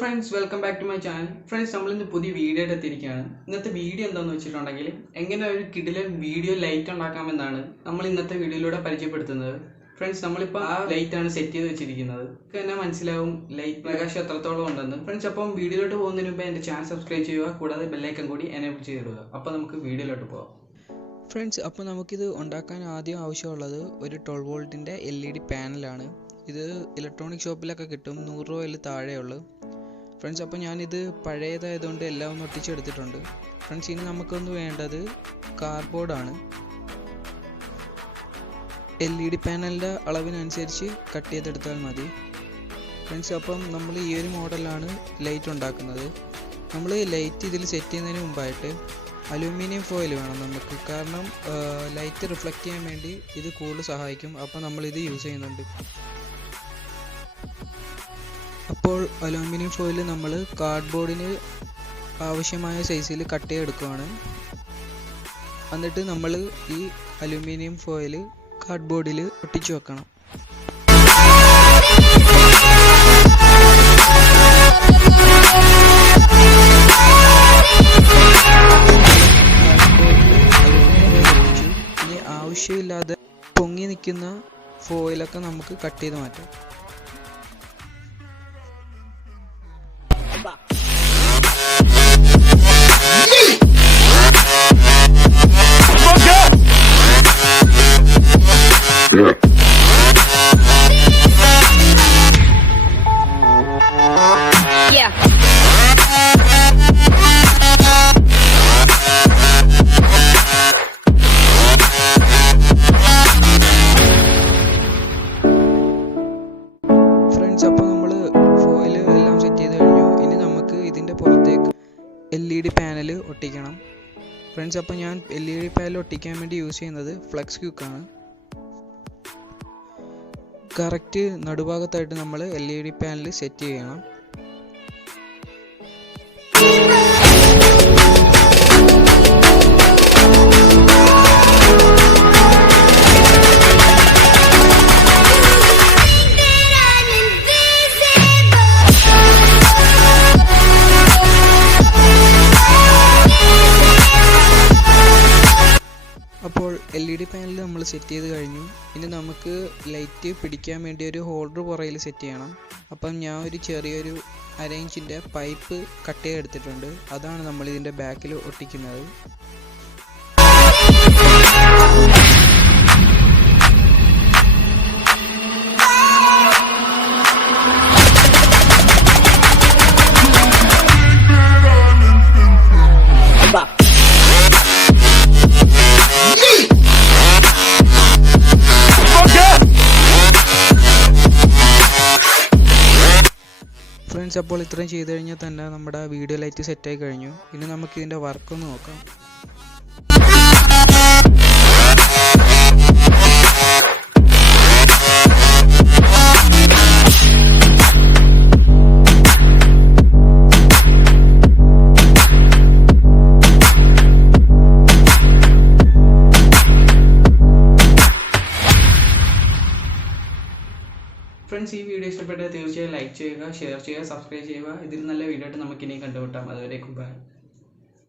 friends, welcome back to my channel. Friends, we have a new video. This video is a video light on this video. Friends, we have light on set. Light friends, video channel subscribe bell icon enable. Friends, അപ്പോൾ നമുക്കിത് ഉണ്ടാക്കാൻ ആദ്യം ആവശ്യമുള്ളത് ഒരു 12 വോൾട്ടിന്റെ LED panel ആണ്. ഇത് electronic ഷോപ്പിലൊക്കെ കിട്ടും, 100 രൂപയിൽ താഴെയുള്ളൂ. ഫ്രണ്ട്സ്, അപ്പോൾ ഞാൻ ഇത് പഴയതായതുകൊണ്ട് എല്ലാം ഒന്ന് ഒട്ടിച്ചെടുത്തിട്ടുണ്ട്. ഫ്രണ്ട്സ്, ഇനി നമുക്കൊന്ന് വേണ്ടത് കാർഡ്ബോർഡ് ആണ്. LED പാനലിന്റെ അളവിനനുസരിച്ച് കട്ട് ചെയ്തെടുത്താൽ മതി. ഫ്രണ്ട്സ്, അപ്പം നമ്മൾ ഈ ഒരു മോഡലാണ് ലൈറ്റ് ഉണ്ടാക്കുന്നത്. നമ്മൾ ലൈറ്റ് ഇതിൽ സെറ്റ് ചെയ്യുന്നതിന് മുമ്പായിട്ട് അലൂമിനിയം ഫോയിൽ വേണം നമുക്ക്, കാരണം ലൈറ്റ് റിഫ്ലക്റ്റ് ചെയ്യാൻ വേണ്ടി ഇത് കൂടുതൽ സഹായിക്കും. അപ്പോൾ നമ്മൾ ഇത് യൂസ് ചെയ്യുന്നുണ്ട്. അപ്പോൾ അലൂമിനിയം ഫോയിൽ നമ്മൾ കാർഡ്ബോർഡിന് ആവശ്യമായ സൈസിൽ കട്ട് ചെയ്തെടുക്കുകയാണ്. എന്നിട്ട് നമ്മൾ ഈ അലൂമിനിയം ഫോയിൽ കാർഡ്ബോർഡിൽ ഒട്ടിച്ചു വെക്കണം. ആവശ്യമില്ലാതെ പൊങ്ങി നിൽക്കുന്ന ഫോയിലൊക്കെ നമുക്ക് കട്ട് ചെയ്ത് മാറ്റാം. അപ്പോൾ നമ്മൾ ഫോയിൽ എല്ലാം സെറ്റ് ചെയ്ത് കഴിഞ്ഞു. ഇനി നമുക്ക് ഇതിൻ്റെ പുറത്തേക്ക് LED പാനൽ ഒട്ടിക്കണം. ഫ്രണ്ട്സ്, അപ്പോൾ ഞാൻ LED പാനൽ ഒട്ടിക്കാൻ വേണ്ടി യൂസ് ചെയ്യുന്നത് ഫ്ലെക്സ് ക്യൂക്കാണ്. കറക്റ്റ് നടുഭാഗത്തായിട്ട് നമ്മൾ LED പാനൽ സെറ്റ് ചെയ്യണം. അപ്പോൾ LED പാനൽ നമ്മൾ സെറ്റ് ചെയ്ത് കഴിഞ്ഞു. ഇനി നമുക്ക് ലൈറ്റ് പിടിക്കാൻ വേണ്ടി ഒരു ഹോൾഡർ പുറകിൽ സെറ്റ് ചെയ്യണം. അപ്പം ഞാൻ ഒരു ചെറിയൊരു 1/2 ഇഞ്ചിൻ്റെ പൈപ്പ് കട്ട് ചെയ്തെടുത്തിട്ടുണ്ട്. അതാണ് നമ്മൾ ഇതിൻ്റെ ബാക്കിൽ ഒട്ടിക്കുന്നത്. ഫ്രണ്ട്സ്, അപ്പോൾ ഇത്രയും ചെയ്ത് കഴിഞ്ഞാൽ തന്നെ നമ്മുടെ വീഡിയോ ലൈറ്റ് സെറ്റായി കഴിഞ്ഞു. ഇനി നമുക്ക് ഇതിൻ്റെ വർക്കൊന്ന് നോക്കാം. ഫ്രണ്ട്സ്, ഈ വീഡിയോ ഇഷ്ടപ്പെട്ടാൽ തീർച്ചയായും ലൈക്ക് ചെയ്യുക, ഷെയർ ചെയ്യുക, സബ്സ്ക്രൈബ് ചെയ്യുക. ഇതിൽ നല്ല വീഡിയോ ആയിട്ട് നമുക്ക് ഇനി കണ്ടുമുട്ടാം. അതുവരേക്കും ബൈ.